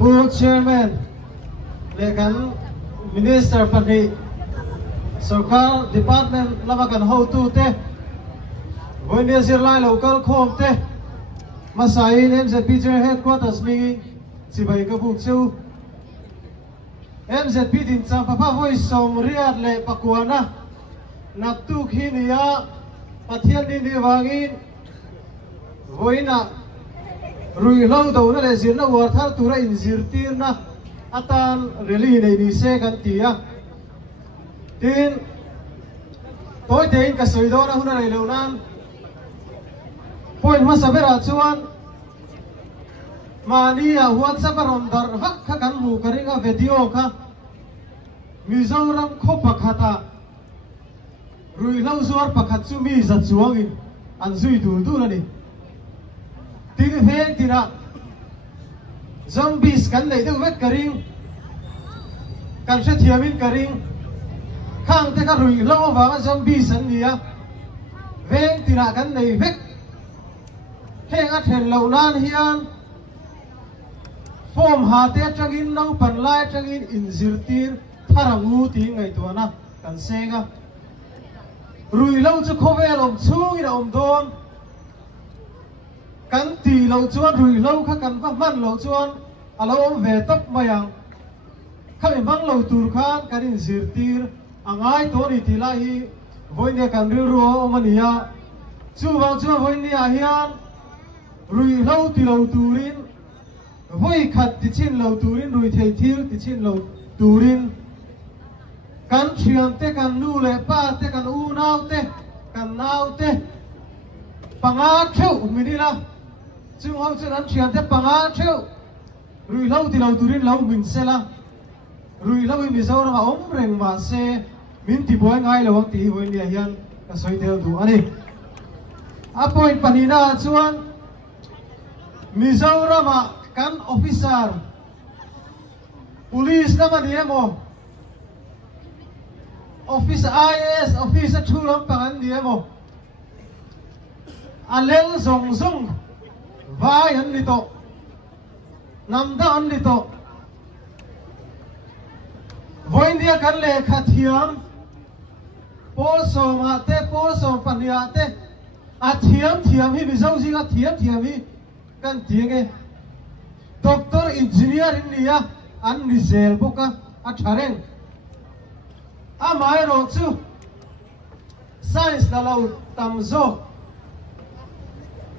Full Chairman lekan Minister Pani Sarkar Department lamakan how to te Voinia Sirlai local khom te Masain MZP headquarters mi Sibai Kabuk Chu MZP din sang papa voice som riat le pakuana naktu khinia pathian din diwangin voina rui lau do na le zirna war thar tura in zirtir na atan reli nei ni se kan tia tin toy tein ka soido na huna nei leunan point ma sabera chuan mania WhatsApp rom dar hak kha kan mu karinga video kha Mizoram kho pakhata rui lau zuar pakhat chu mi za chuangin an zui dur dur ani tin veng tira zombies kan lei de wet karing kan se thiamin karing khang te ka rui lau wa zombies an nia veng tira kan nei vek heng a then lo nan hian form ha te tangin nang pan lai tangin in zirtir tharangu ti ngai tuana kan senga rui lau chu khovel om chung ina om dom kan ti lo chuan rui lau kha kan va man lo chuan alo om ve top mayang khami bang lo tur khan kan in zirtir angai to ri ti lai hi voinia kan ril ro omania chu wang chu voinia hian rui lau ti lo turin voi khat ti chin lo turin rui thei thil ti chin lo turin kan thiam te kan nu le pa te kan u nau te kan nau te panga theu minila chung hau chen an thiam te panga theu rui lau ti lo turin lo min sela rui lau mi zo ra om reng ma se min ti boy ngai lo ti hoi nia hian ka soi tel du ani a point panina chuan Mizorama kan officer police naman niemo office IAS officer thulam pangan niemo alel zong zong vai an nito namda an nito voindia kan le khathiam polso mate polso paniate athiam thiam hi bizau jinga thiam hi kan tienge doctor engineer india an nizel boka a thareng a mai ro chu science na lo tamzo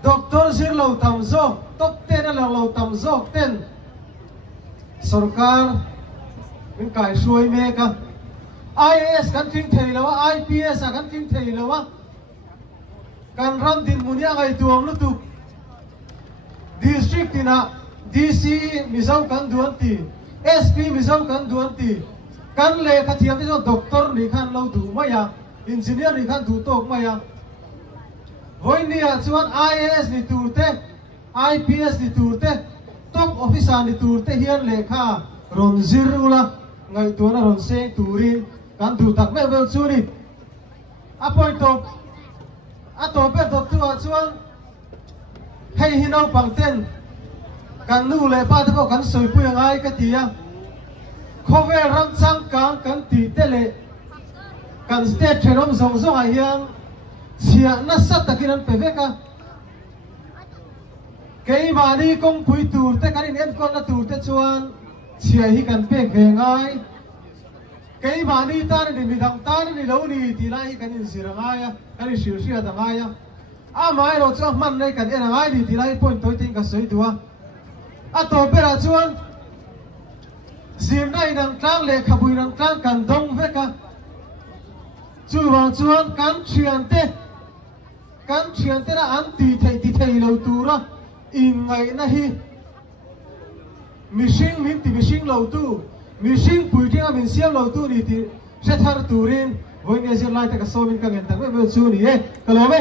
doctor zir lo tamzo top 10 na lo tamzo 10 sarkar in kai soi me ka IAS kan ting thei lawa IPS kan ting thei lawa kan ram din munia ngai tuam lu tu district ina DC Mizau kan duanti SP Mizau kan duanti kan le khathiam ti doctor ni khan lo du maya engineer ni khan du tok maya voinia chuan IAS ni turte IPS ni turte top officer ni turte hian lekha ron zirula ngai tuana ron se turin kan du tak me vel chuni a point top a to pe top tu chuan hei hinau pangten kan nu le pa te ko kan soi pu yang ai ka tia khove ram chang kang kan ti tele kan state therom zong zong a hian sia na sat takinan peveka kei mani kong pui tur te kan in kon na tur te chuan sia hi kan pe ve ngai kei mani tar ni midang tar ni lo ni ti lai kan in sirangaya kan in sia da ngaya a mai ro chu man nei kan en ngai ni ti lai point toi ting ka soi duwa a to pera chuan zim nai nang tlang le khabui nang tlang kan dong veka chu wang chuan kan thian te na an ti thei lo tura in ngai na hi mishing min ti mishing lo tu mishing pui ting a min siam lo tu ni ti se thar turin voinia zir lai ta ka so min ka ngen tak me chu ni e ka lo me